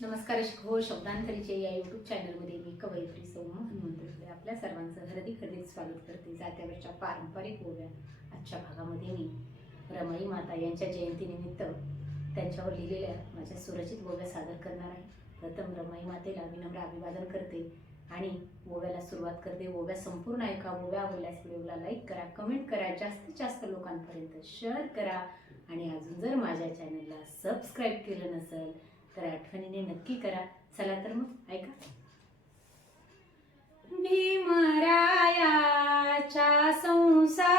नमस्कार घोष शब्दांतरीचे या यूट्यूब चॅनलमध्ये मी कवयित्री सौ हनुमंत मंत्रे आपल्या सर्वांचं हार्दिक हार्दिक स्वागत करते. जात्यावरच्या पारंपरिक ओव्या आजच्या भागामध्ये मी रमाई माता यांच्या जयंतीनिमित्त त्यांच्यावर लिहिलेल्या माझ्या सुरचित ओव्या सादर करणार आहे. प्रथम रमाई मातेला विनम्र अभिवादन करते आणि ओव्याला सुरुवात करते. ओव्या संपूर्ण ऐका ओव्या आवडल्यास व्हिडिओला लाईक करा कमेंट करा जास्तीत जास्त लोकांपर्यंत शेअर करा. आणि अजून जर माझ्या चॅनलला सबस्क्राईब केलं नसेल तर आठवणीने नक्की करा. चला तर मग ऐका. भीमरायाच्या संसार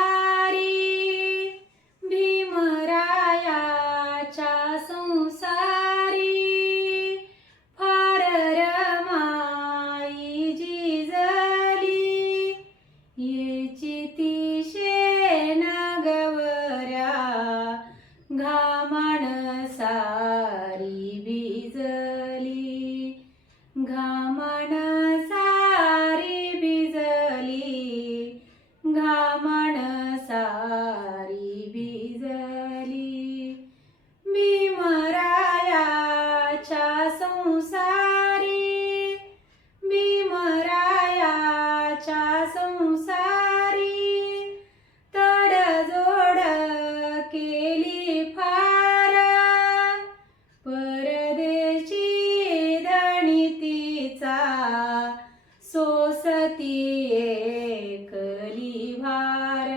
सोसती एकली भार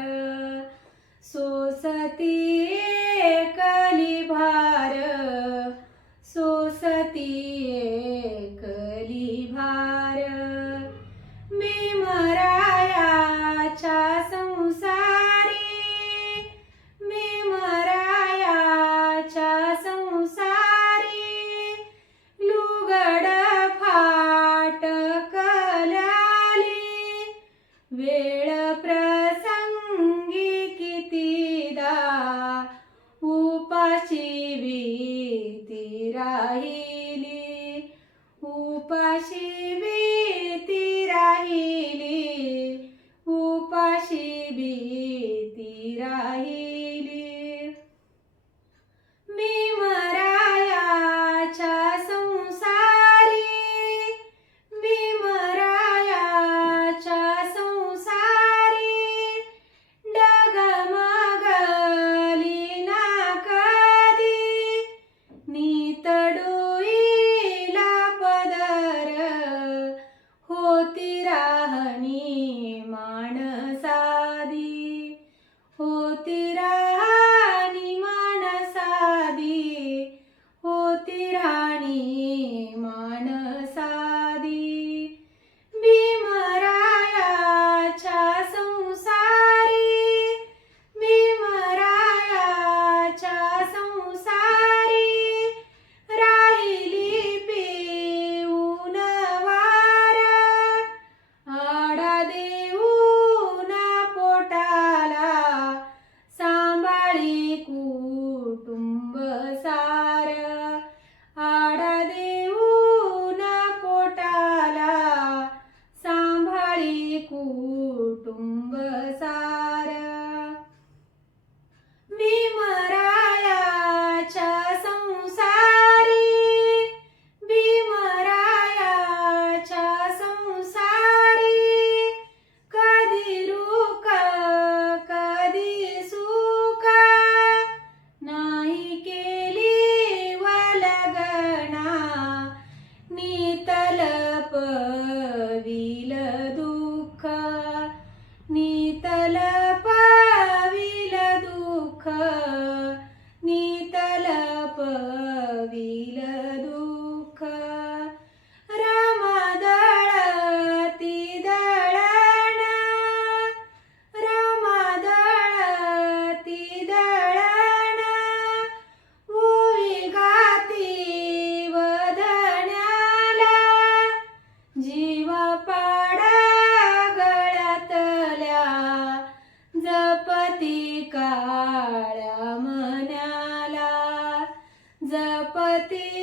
सोसती एकली भार सोसती ti.